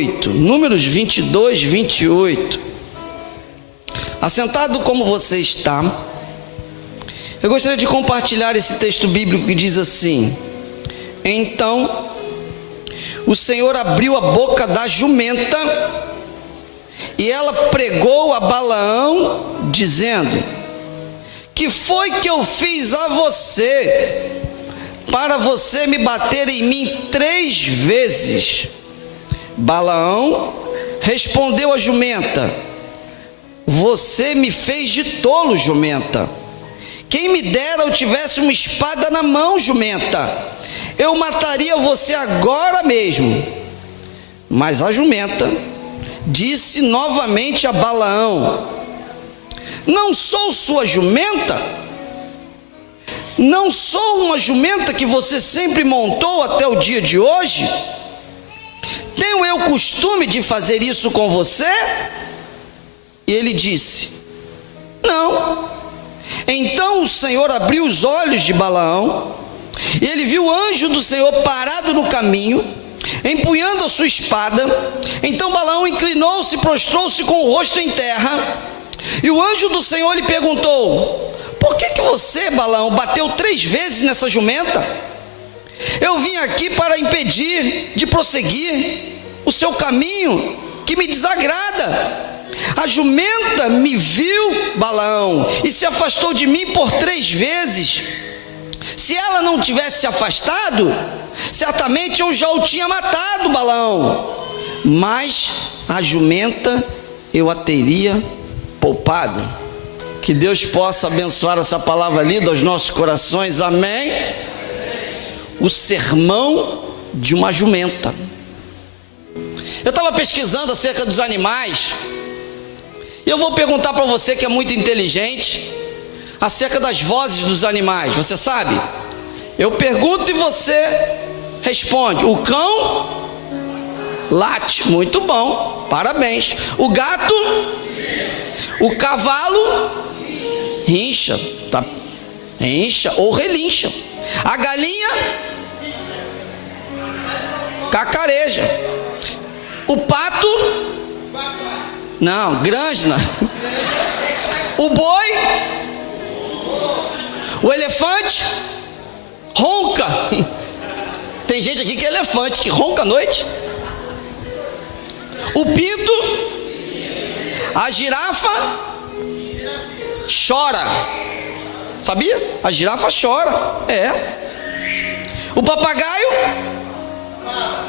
28. Números 22, 28. Assentado como você está, eu gostaria de compartilhar esse texto bíblico que diz assim: então o Senhor abriu a boca da jumenta e ela pregou a Balaão, dizendo: que foi que eu fiz a você, para você me bater em mim 3 vezes? Balaão respondeu à jumenta: você me fez de tolo, jumenta. Quem me dera eu tivesse uma espada na mão, jumenta. Eu mataria você agora mesmo. Mas a jumenta disse novamente a Balaão: não sou sua jumenta? Não sou uma jumenta que você sempre montou até o dia de hoje? Tenho eu costume de fazer isso com você? E ele disse: não. Então o Senhor abriu os olhos de Balaão, e ele viu o anjo do Senhor parado no caminho, empunhando a sua espada. Então Balaão inclinou-se e prostrou-se com o rosto em terra. E o anjo do Senhor lhe perguntou: por que você, Balaão, bateu 3 vezes nessa jumenta? Eu vim aqui para impedir de prosseguir o seu caminho, que me desagrada. A jumenta me viu, Balaão, e se afastou de mim por 3 vezes. Se ela não tivesse se afastado, certamente eu já o tinha matado, Balaão. Mas a jumenta eu a teria poupado. Que Deus possa abençoar essa palavra linda aos nossos corações, amém? O sermão de uma jumenta. Eu estava pesquisando acerca dos animais, e eu vou perguntar para você que é muito inteligente, acerca das vozes dos animais. Você sabe? Eu pergunto e você responde. O cão late, muito bom, parabéns. O gato, o cavalo rincha, tá? Rincha ou relincha. A galinha cacareja. O pato, não, granja. O boi, o elefante ronca. Tem gente aqui que é elefante, que ronca à noite. O pinto, a girafa chora. Sabia? A girafa chora. É. O papagaio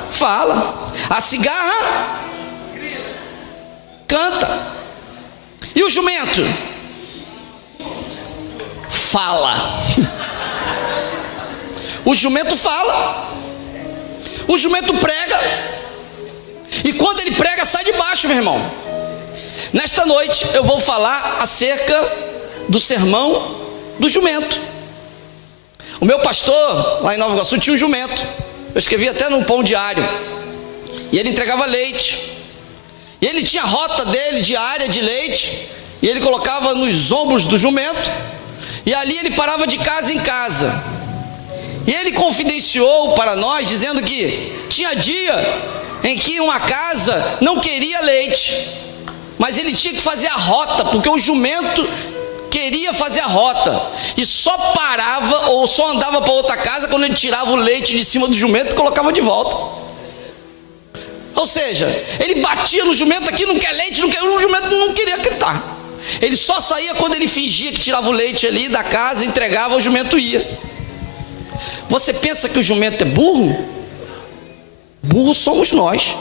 fala. A cigarra canta. E o jumento fala. O jumento fala. O jumento prega. E quando ele prega, sai de baixo, meu irmão. Nesta noite eu vou falar acerca do sermão do jumento. O meu pastor lá em Nova Iguaçu tinha um jumento. Eu escrevi até num pão diário. E ele entregava leite. E ele tinha a rota dele diária de leite. E ele colocava nos ombros do jumento. E ali ele parava de casa em casa. E ele confidenciou para nós, dizendo que tinha dia em que uma casa não queria leite, mas ele tinha que fazer a rota, porque o jumento queria fazer a rota. E só parava ou só andava para outra casa quando ele tirava o leite de cima do jumento e colocava de volta. Ou seja, ele batia no jumento aqui, não quer leite, não quer, o jumento não queria acreditar. Ele só saía quando ele fingia que tirava o leite ali da casa, entregava, o jumento ia. Você pensa que o jumento é burro? Burro somos nós.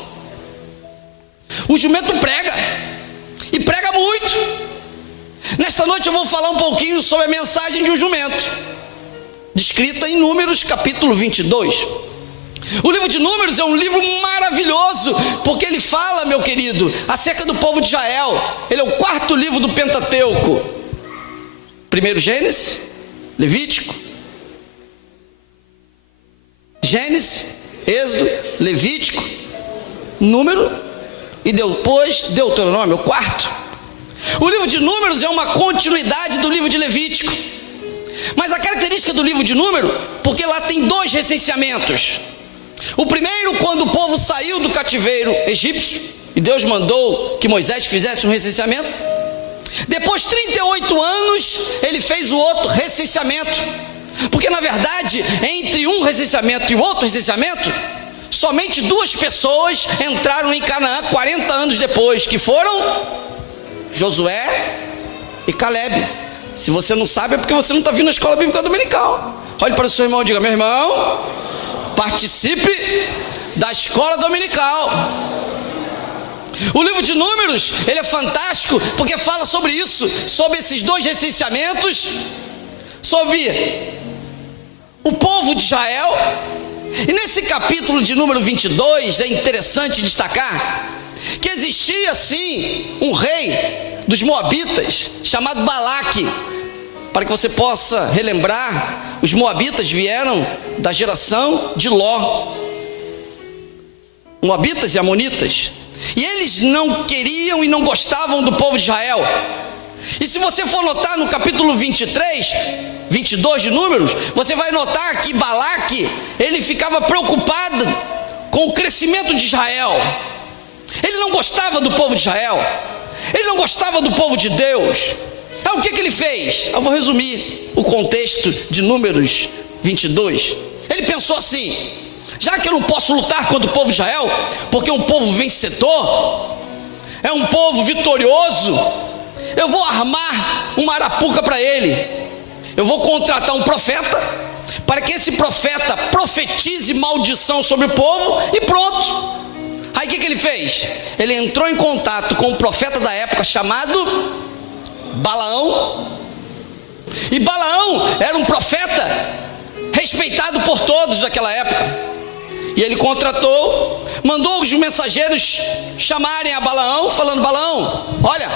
O jumento prega, e prega muito. Nesta noite eu vou falar um pouquinho sobre a mensagem de um jumento, descrita em Números capítulo 22. O livro de Números é um livro maravilhoso, porque ele fala, meu querido, acerca do povo de Israel. Ele é o 4º livro do Pentateuco. Primeiro Gênesis, Levítico, Gênesis, Êxodo, Levítico, Número e depois Deuteronômio, o 4º. O livro de Números é uma continuidade do livro de Levítico. Mas a característica do livro de Número, porque lá tem 2 recenseamentos. O primeiro, quando o povo saiu do cativeiro egípcio, e Deus mandou que Moisés fizesse um recenseamento. Depois de 38 anos, ele fez o outro recenseamento. Porque na verdade, entre um recenseamento e o outro recenseamento, somente 2 pessoas entraram em Canaã 40 anos depois, que foram Josué e Caleb. Se você não sabe, é porque você não está vindo na escola bíblica dominical. Olhe para o seu irmão e diga: meu irmão, participe da escola dominical. O livro de Números, ele é fantástico, porque fala sobre isso, sobre esses 2 recenseamentos, sobre o povo de Israel. E nesse capítulo de número 22, é interessante destacar que existia sim um rei dos Moabitas, chamado Balaque. Para que você possa relembrar, os Moabitas vieram da geração de Ló. Moabitas e Amonitas. E eles não queriam e não gostavam do povo de Israel. E se você for notar no capítulo 22 de Números, você vai notar que Balaque, ele ficava preocupado com o crescimento de Israel. Ele não gostava do povo de Israel. Ele não gostava do povo de Deus. Então o que ele fez? Eu vou resumir o contexto de Números 22. Ele pensou assim: já que eu não posso lutar contra o povo de Israel, porque é um povo vencedor, é um povo vitorioso, eu vou armar uma arapuca para ele. Eu vou contratar um profeta, para que esse profeta profetize maldição sobre o povo, e pronto. Aí o que ele fez? Ele entrou em contato com um profeta da época chamado Balaão. E Balaão era um profeta respeitado por todos daquela época. E ele contratou, mandou os mensageiros chamarem a Balaão, falando: Balaão, olha,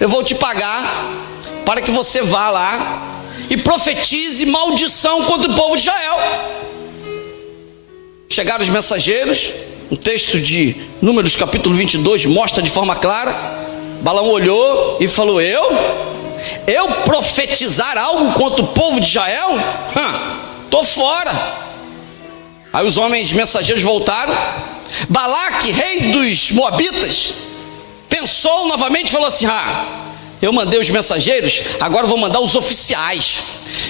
eu vou te pagar para que você vá lá e profetize maldição contra o povo de Israel. Chegaram os mensageiros. O texto de Números capítulo 22 mostra de forma clara. Balaão olhou e falou: eu profetizar algo contra o povo de Israel? Tô fora. Aí os homens mensageiros voltaram. Balaque, rei dos Moabitas, pensou novamente e falou assim: eu mandei os mensageiros, agora eu vou mandar os oficiais,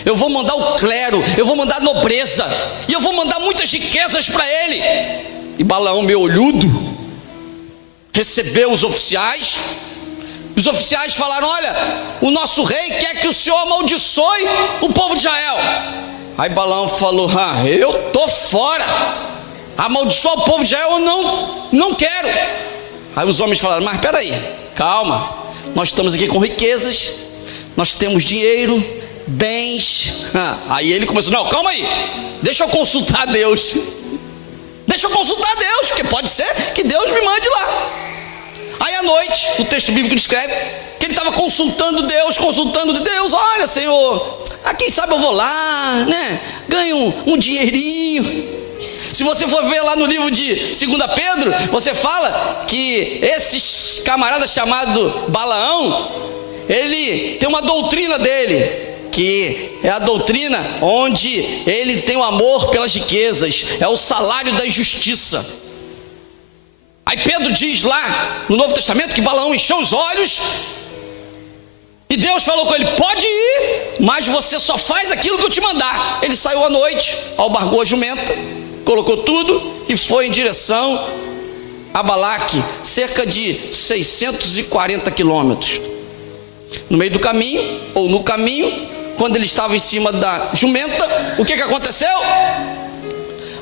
eu vou mandar o clero, eu vou mandar a nobreza, e eu vou mandar muitas riquezas para ele. E Balaão, meio olhudo, recebeu os oficiais. Os oficiais falaram: olha, o nosso rei quer que o senhor amaldiçoe o povo de Israel. Aí Balaão falou: eu tô fora, amaldiçoar o povo de Israel eu não quero. Aí os homens falaram: mas peraí, calma, nós estamos aqui com riquezas, nós temos dinheiro, bens. Aí ele começou: não, calma aí, deixa eu consultar Deus. Deixa eu consultar Deus, porque pode ser que Deus me mande lá. Aí à noite, o texto bíblico descreve que ele estava consultando Deus. Olha, Senhor, quem sabe eu vou lá, né? Ganho um dinheirinho. Se você for ver lá no livro de 2 Pedro, você fala que esse camarada chamado Balaão, ele tem uma doutrina dele, que é a doutrina onde ele tem o amor pelas riquezas, é o salário da injustiça. Aí Pedro diz lá no Novo Testamento que Balaão encheu os olhos e Deus falou com ele: pode ir, mas você só faz aquilo que eu te mandar. Ele saiu à noite, albargou a jumenta, colocou tudo e foi em direção a Balaque, cerca de 640 quilômetros. No meio do caminho, ou no caminho, quando ele estava em cima da jumenta, o que aconteceu?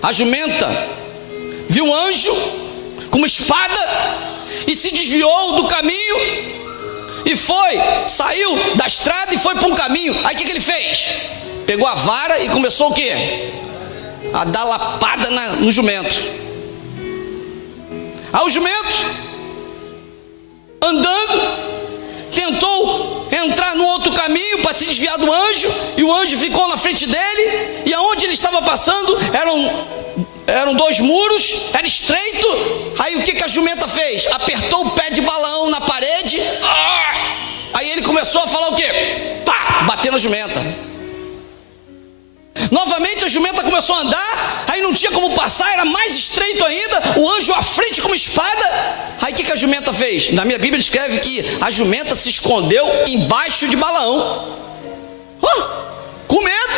A jumenta viu um anjo com uma espada e se desviou do caminho e saiu da estrada e foi para um caminho. Aí o que ele fez? Pegou a vara e começou o quê? A dar lapada no jumento. Aí o jumento, andando, tentou entrar no outro caminho para se desviar do anjo, e o anjo ficou na frente dele, e aonde ele estava passando eram 2 muros, era estreito. Aí o que a jumenta fez? Apertou o pé de Balaão na parede. Aí ele começou a falar o quê? Bater na jumenta. Novamente a jumenta começou a andar. aí não tinha como passar, era mais estreito ainda, o anjo à frente com uma espada. Aí o que a jumenta fez? Na minha Bíblia escreve que a jumenta se escondeu embaixo de Balaão, com medo.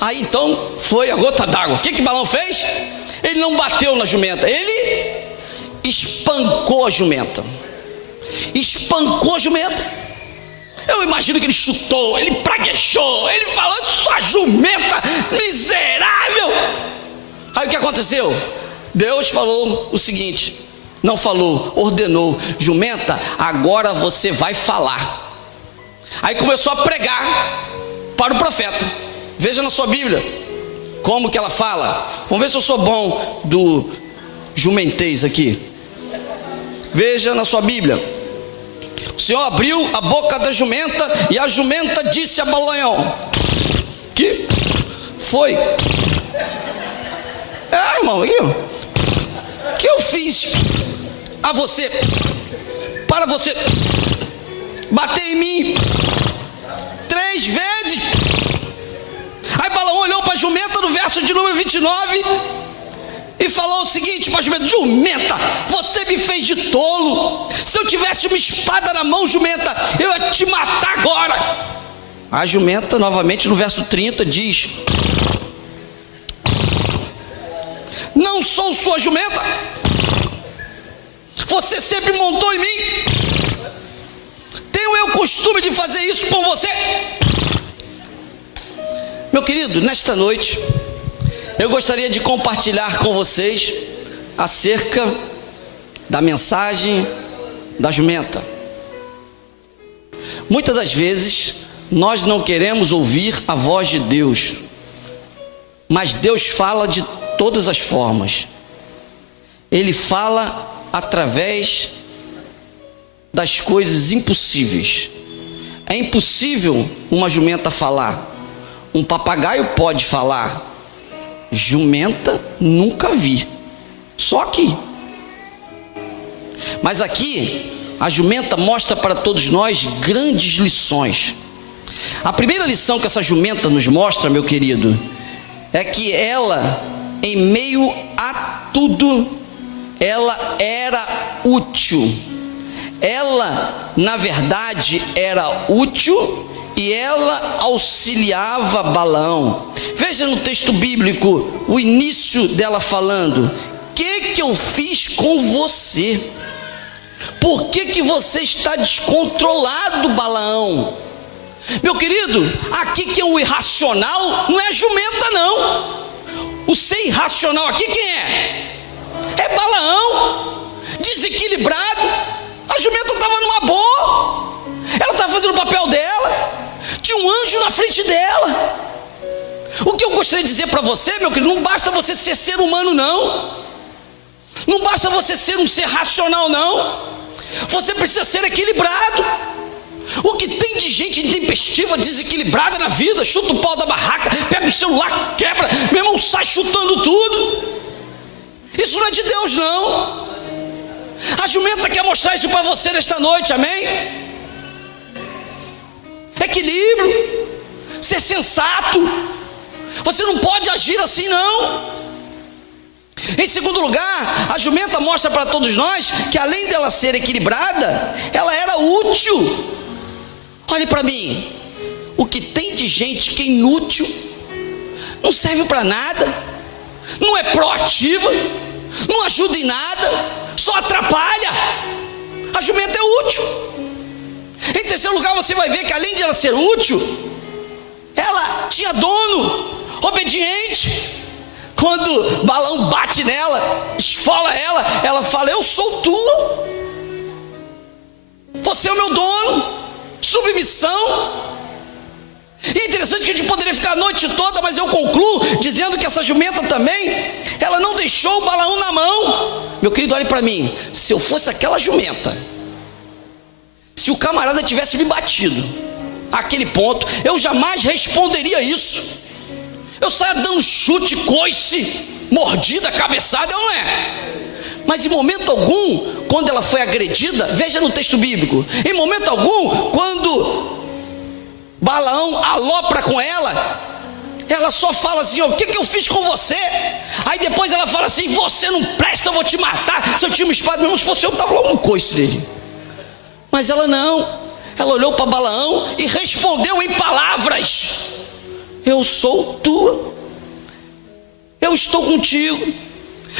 Aí então foi a gota d'água. O que Balaão fez? Ele não bateu na jumenta, ele espancou a jumenta. Espancou a jumenta. Eu imagino que ele chutou, ele praguejou, ele falou: sua jumenta miserável. Aí o que aconteceu? Deus falou o seguinte, não falou, ordenou: jumenta, agora você vai falar. Aí começou a pregar para o profeta. Veja na sua Bíblia como que ela fala. Vamos ver se eu sou bom do jumentês aqui. Veja na sua Bíblia. O Senhor abriu a boca da jumenta, e a jumenta disse a Balaão: que foi? Irmão, aqui, que eu fiz a você, para você bater em mim 3 vezes? Aí Balaão olhou para a jumenta no verso de número 29 e falou o seguinte para a jumenta: jumenta, você me fez de tolo. Se eu tivesse uma espada na mão, jumenta, eu ia te matar agora. A jumenta, novamente no verso 30, diz: não sou sua jumenta, você sempre montou em mim, tenho eu costume de fazer isso com você. Meu querido, nesta noite eu gostaria de compartilhar com vocês acerca da mensagem da jumenta. Muitas das vezes nós não queremos ouvir a voz de Deus, mas Deus fala de todas as formas. Ele fala através das coisas impossíveis. É impossível uma jumenta falar. Um papagaio pode falar, jumenta nunca vi, só aqui. Mas aqui a jumenta mostra para todos nós grandes lições. A primeira lição que essa jumenta nos mostra, meu querido, é que ela, em meio a tudo, ela era útil. Ela, na verdade, era útil, e ela auxiliava Balaão. Veja no texto bíblico o início dela falando: que eu fiz com você? Por que você está descontrolado, Balaão? Meu querido, aqui que é o irracional não é jumenta não. O ser irracional aqui quem é? É Balaão, desequilibrado. A jumenta estava numa boa, ela estava fazendo o papel dela, tinha um anjo na frente dela. O que eu gostaria de dizer para você, meu querido, não basta você ser humano não, não basta você ser um ser racional não, você precisa ser equilibrado. O que tem de gente intempestiva, desequilibrada na vida, chuta o pau da barraca, pega o celular, quebra, meu irmão, sai chutando tudo. Isso não é de Deus não. A jumenta quer mostrar isso para você nesta noite, amém? Equilíbrio, ser sensato. Você não pode agir assim não. Em segundo lugar, a jumenta mostra para todos nós que além dela ser equilibrada, ela era útil. Olhe para mim, o que tem de gente que é inútil, não serve para nada, não é proativa, não ajuda em nada, só atrapalha. A jumenta é útil. Em terceiro lugar, você vai ver que além de ela ser útil, ela tinha dono, obediente. Quando Balaão bate nela, esfola ela, ela fala: eu sou tua, você é o meu dono. Submissão. E é interessante que a gente poderia ficar a noite toda, mas eu concluo dizendo que essa jumenta também, ela não deixou o Balaão na mão. Meu querido, olhe para mim, se eu fosse aquela jumenta, se o camarada tivesse me batido àquele ponto, eu jamais responderia isso. Eu saia dando chute, coice, mordida, cabeçada, não é? Mas em momento algum, quando ela foi agredida, veja no texto bíblico, em momento algum, quando Balaão alopra com ela, ela só fala assim: ó, o que eu fiz com você? Aí depois ela fala assim: você não presta, eu vou te matar. Se eu tinha uma espada, mesmo se fosse eu, tava logo um coice dele. Mas ela não, ela olhou para Balaão e respondeu em palavras: eu sou tua, eu estou contigo.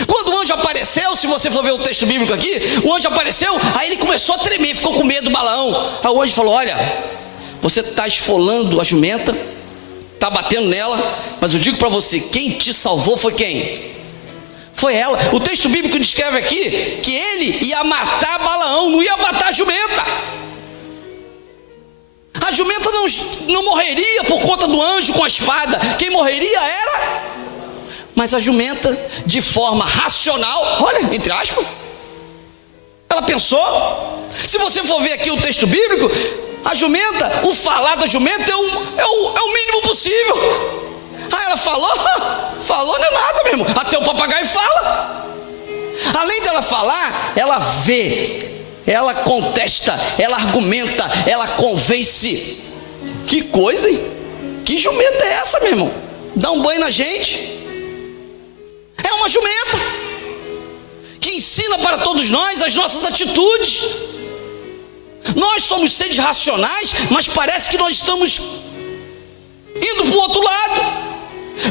Quando o anjo apareceu, se você for ver o texto bíblico aqui, o anjo apareceu, aí ele começou a tremer, ficou com medo do Balaão. Aí o anjo falou: olha, você está esfolando a jumenta, está batendo nela, mas eu digo para você, quem te salvou foi quem? Foi ela. O texto bíblico descreve aqui que ele ia matar Balaão, não ia matar a jumenta. A jumenta não morreria por conta do anjo com a espada, quem morreria era... Mas a jumenta, de forma racional, olha, entre aspas, ela pensou. Se você for ver aqui o texto bíblico, a jumenta, o falar da jumenta é o mínimo possível. Aí ela falou não é nada, meu irmão, até o papagaio fala. Além dela falar, ela vê, ela contesta, ela argumenta, ela convence. Que coisa, hein? Que jumenta é essa, meu irmão? Dá um banho na gente. É uma jumenta que ensina para todos nós as nossas atitudes. Nós somos seres racionais, mas parece que nós estamos indo para o outro lado.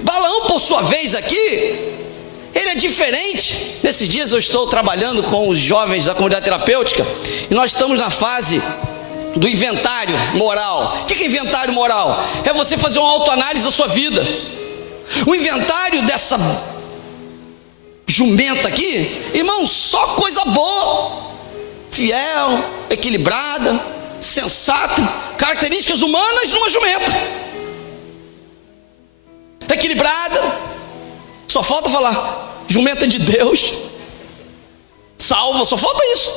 Balaão, por sua vez aqui, ele é diferente. Nesses dias eu estou trabalhando com os jovens da comunidade terapêutica e nós estamos na fase do inventário moral. O que é inventário moral? É você fazer uma autoanálise da sua vida. O inventário dessa jumenta aqui, irmão, só coisa boa, fiel, equilibrada, sensata, características humanas numa jumenta. Equilibrada, só falta falar jumenta de Deus, salva, só falta isso.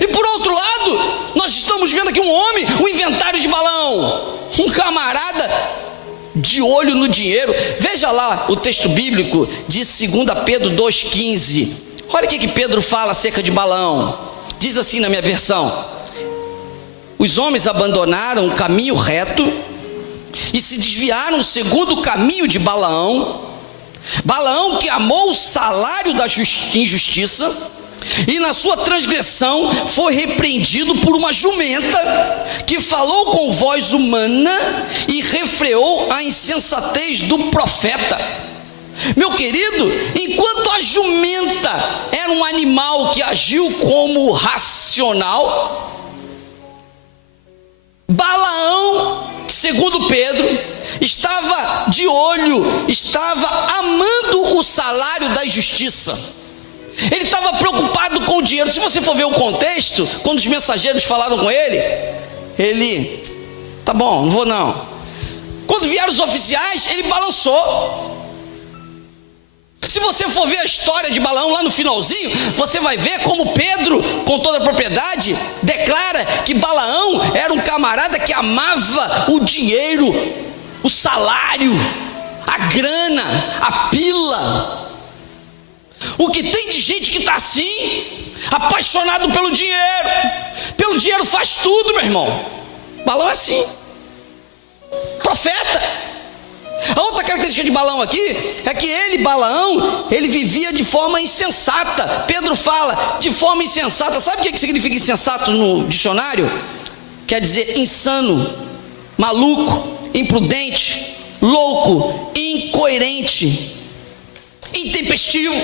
E por outro lado, nós estamos vendo aqui um homem, um inventário de Balaão, um camarada de olho no dinheiro. Veja lá o texto bíblico de 2 Pedro 2,15. Olha o que Pedro fala acerca de Balaão. Diz assim na minha versão: os homens abandonaram o caminho reto e se desviaram segundo o caminho de Balaão. Balaão, que amou o salário da injustiça, e na sua transgressão foi repreendido por uma jumenta que falou com voz humana e refreou a insensatez do profeta. Meu querido, enquanto a jumenta era um animal que agiu como racional, Balaão, segundo Pedro, estava de olho, estava amando o salário da injustiça. Ele estava preocupado com o dinheiro. Se você for ver o contexto, quando os mensageiros falaram com ele, tá bom, não vou não. Quando vieram os oficiais, ele balançou. Se você for ver a história de Balaão lá no finalzinho, você vai ver como Pedro, com toda a propriedade, declara que Balaão era um camarada que amava o dinheiro, o salário, a grana, a pila. O que tem de gente que está assim, apaixonado pelo dinheiro faz tudo, meu irmão. Balaão é assim, profeta. A outra característica de Balaão aqui é que Balaão, ele vivia de forma insensata. Pedro fala de forma insensata. Sabe o que significa insensato no dicionário? Quer dizer insano, maluco, imprudente, louco, incoerente, intempestivo.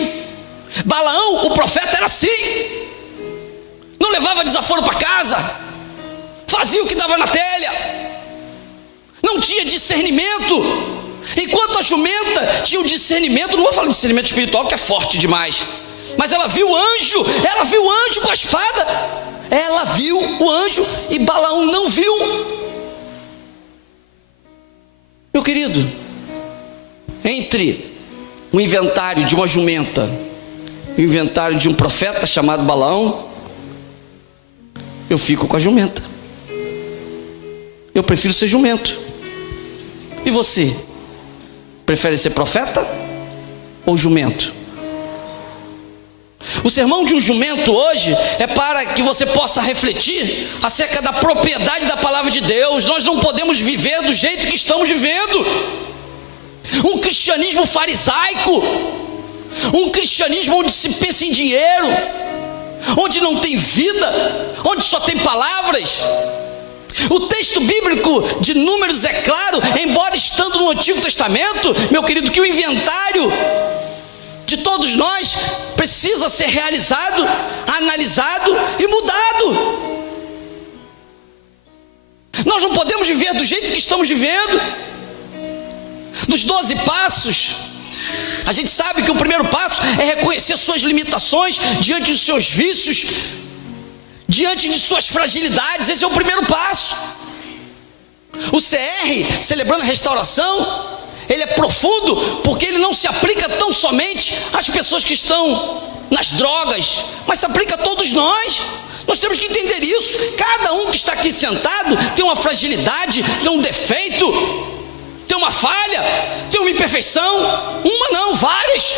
Balaão, o profeta, era assim. Não levava desaforo para casa, fazia o que dava na telha, não tinha discernimento. Enquanto a jumenta tinha o discernimento, não vou falar de discernimento espiritual, que é forte demais, mas ela viu o anjo com a espada, ela viu o anjo e Balaão não viu. Meu querido, entre o inventário de uma jumenta e o inventário de um profeta chamado Balaão, eu fico com a jumenta. Eu prefiro ser jumento. E você? Prefere ser profeta ou jumento? O sermão de um jumento hoje é para que você possa refletir acerca da propriedade da palavra de Deus. Nós não podemos viver do jeito que estamos vivendo. um cristianismo farisaico, um cristianismo onde se pensa em dinheiro, onde não tem vida, onde só tem palavras. O texto bíblico de Números é claro, embora estando no Antigo Testamento, meu querido, que o inventário de todos nós precisa ser realizado, analisado e mudado. Nós não podemos viver do jeito que estamos vivendo. Dos 12 passos, a gente sabe que o primeiro passo é reconhecer suas limitações diante dos seus vícios, diante de suas fragilidades. Esse é o primeiro passo. O CR, celebrando a restauração, ele é profundo, porque ele não se aplica tão somente às pessoas que estão nas drogas, mas se aplica a todos nós. Nós temos que entender isso. Cada um que está aqui sentado tem uma fragilidade, tem um defeito, tem uma falha, tem uma imperfeição. Uma não, várias.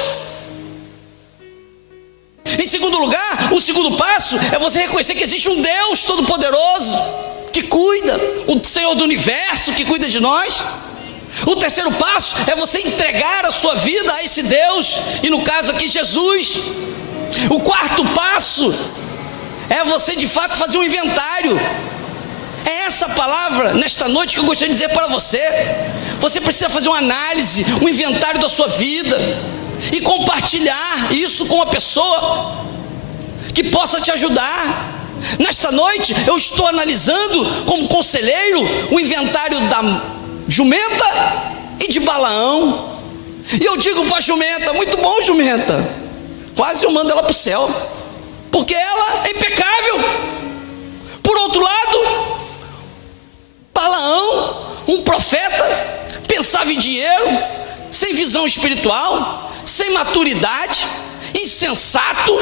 Em segundo lugar, o segundo passo é você reconhecer que existe um Deus todo-poderoso que cuida, o Senhor do universo que cuida de nós. O terceiro passo é você entregar a sua vida a esse Deus, e no caso aqui Jesus. O quarto passo é você de fato fazer um inventário. É essa palavra nesta noite que eu gostaria de dizer para você. Você precisa fazer uma análise, um inventário da sua vida e compartilhar isso com uma pessoa que possa te ajudar. Nesta noite eu estou analisando como conselheiro o inventário da jumenta e de Balaão. E eu digo para a jumenta: muito bom, jumenta, quase eu mando ela para o céu, porque ela é impecável. Por outro lado, Balaão, um profeta, pensava em dinheiro, sem visão espiritual, sem maturidade, insensato,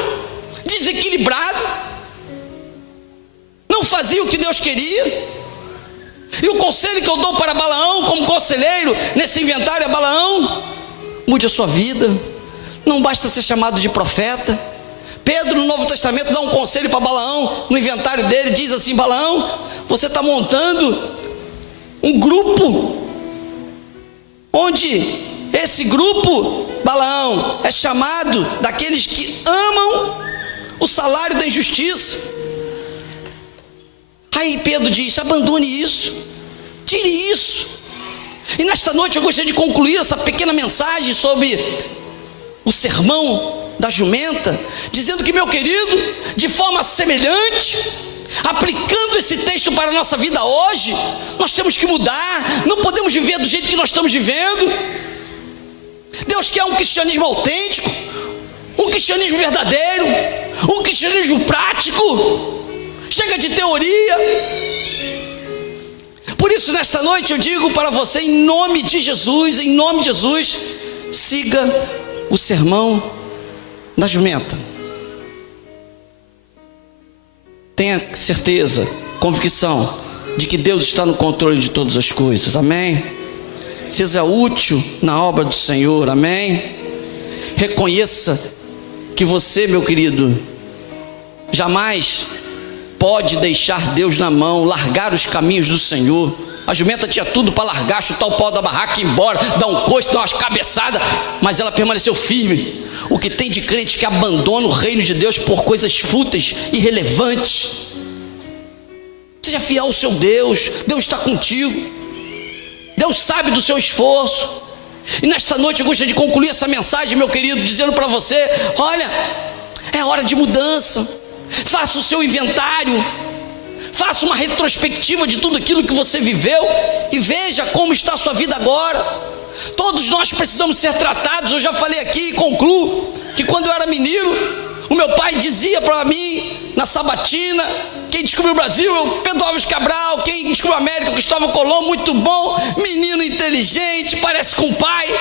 desequilibrado, não fazia o que Deus queria. E o conselho que eu dou para Balaão, como conselheiro nesse inventário, é: Balaão, mude a sua vida, não basta ser chamado de profeta. Pedro, no Novo Testamento, dá um conselho para Balaão, no inventário dele, diz assim: Balaão, você está montando um grupo, onde esse grupo, Balaão, é chamado daqueles que amam o salário da injustiça. Aí Pedro diz: abandone isso, tire isso. E nesta noite eu gostaria de concluir essa pequena mensagem sobre o sermão da jumenta, dizendo que, meu querido, de forma semelhante, aplicando esse texto para a nossa vida hoje, nós temos que mudar. Não podemos viver do jeito que nós estamos vivendo. Deus quer um cristianismo autêntico, um cristianismo verdadeiro, um cristianismo prático. Chega de teoria. Por isso, nesta noite eu digo para você, em nome de Jesus, siga o sermão da jumenta. Tenha certeza, convicção de que Deus está no controle de todas as coisas, amém? Seja útil na obra do Senhor, amém? Reconheça que você, meu querido, jamais pode deixar Deus na mão, largar os caminhos do Senhor. A jumenta tinha tudo para largar, chutar o pau da barraca e ir embora, dar um coice, dar umas cabeçadas, mas ela permaneceu firme. O que tem de crente que abandona o reino de Deus por coisas fúteis, irrelevantes. Seja fiel ao seu Deus. Deus está contigo, Deus sabe do seu esforço. E nesta noite eu gostaria de concluir essa mensagem, meu querido, dizendo para você: olha, é hora de mudança. Faça o seu inventário, faça uma retrospectiva de tudo aquilo que você viveu e veja como está a sua vida agora. Todos nós precisamos ser tratados. Eu já falei aqui e concluo que quando eu era menino, o meu pai dizia para mim na sabatina: quem descobriu o Brasil é o Pedro Álvares Cabral, quem descobriu a América, Cristóvão Colombo. Muito bom, menino inteligente, parece com o pai.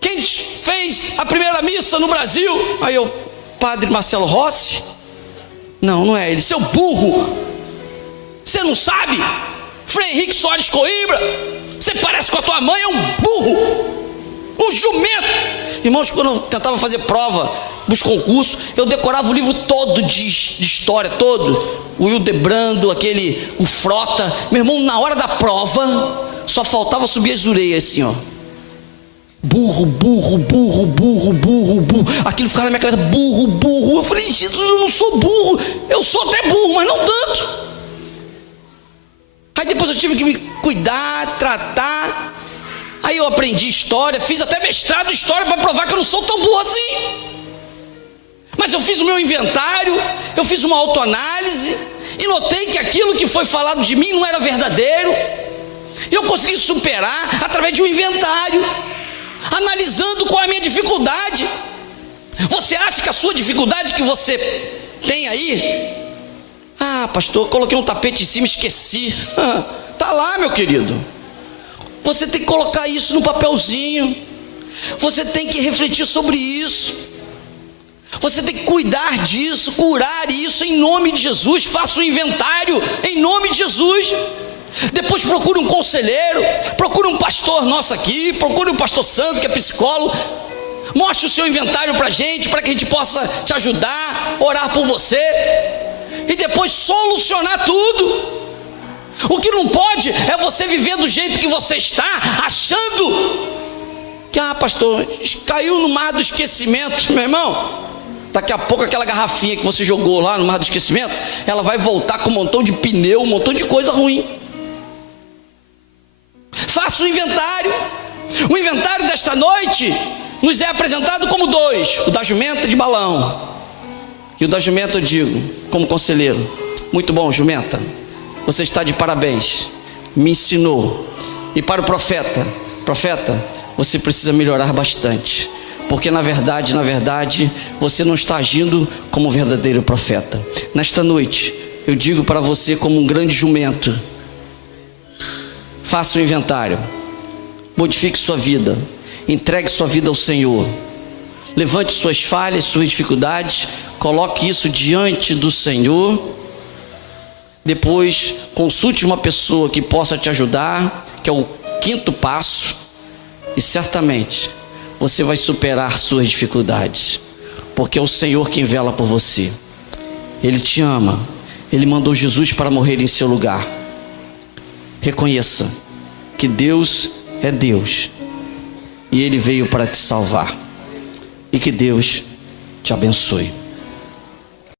Quem fez a primeira missa no Brasil? Aí eu: Padre Marcelo Rossi? Não, não é ele. Seu burro, você não sabe? Frei Henrique Soares Coimbra, você parece com a tua mãe, é um burro, um jumento. Irmãos, quando eu tentava fazer prova dos concursos, eu decorava o livro todo de história, todo. O Hildebrando, o Frota. Meu irmão, na hora da prova, só faltava subir as orelhas assim, ó. Burro, burro, burro, burro, burro, burro. Aquilo ficava na minha cabeça, burro, burro. Eu falei, Jesus, eu não sou burro. Eu sou até burro, mas não tanto. Aí depois eu tive que me cuidar, tratar. Aí eu aprendi história, fiz até mestrado em história para provar que eu não sou tão burro assim. Mas eu fiz o meu inventário, eu fiz uma autoanálise e notei que aquilo que foi falado de mim não era verdadeiro. Eu consegui superar através de um inventário, analisando qual é a minha dificuldade. Você acha que a sua dificuldade que você tem aí, pastor, coloquei um tapete em cima e esqueci. Tá lá, meu querido. Você tem que colocar isso no papelzinho. Você tem que refletir sobre isso. Você tem que cuidar disso, curar isso em nome de Jesus. Faça um inventário em nome de Jesus. Depois procure um conselheiro, procure um pastor nosso aqui, procure um pastor santo que é psicólogo. Mostre o seu inventário para a gente que a gente possa te ajudar, orar por você e depois solucionar tudo. O que não pode é você viver do jeito que você está, achando que, pastor, caiu no mar do esquecimento. Meu irmão, daqui a pouco aquela garrafinha que você jogou lá no mar do esquecimento, ela vai voltar com um montão de pneu, um montão de coisa ruim. Faça o inventário. O inventário desta noite nos é apresentado como dois: o da jumenta de balão. E o da jumenta eu digo, como conselheiro: muito bom, jumenta, você está de parabéns, me ensinou. E para o profeta: você precisa melhorar bastante, porque na verdade, você não está agindo como um verdadeiro profeta. Nesta noite, eu digo para você como um grande jumento: faça o inventário, modifique sua vida, entregue sua vida ao Senhor, levante suas falhas, suas dificuldades, coloque isso diante do Senhor. Depois consulte uma pessoa que possa te ajudar, que é o 5º passo, e certamente você vai superar suas dificuldades, porque é o Senhor quem vela por você. Ele te ama, Ele mandou Jesus para morrer em seu lugar. Reconheça que Deus é Deus e Ele veio para te salvar, e que Deus te abençoe.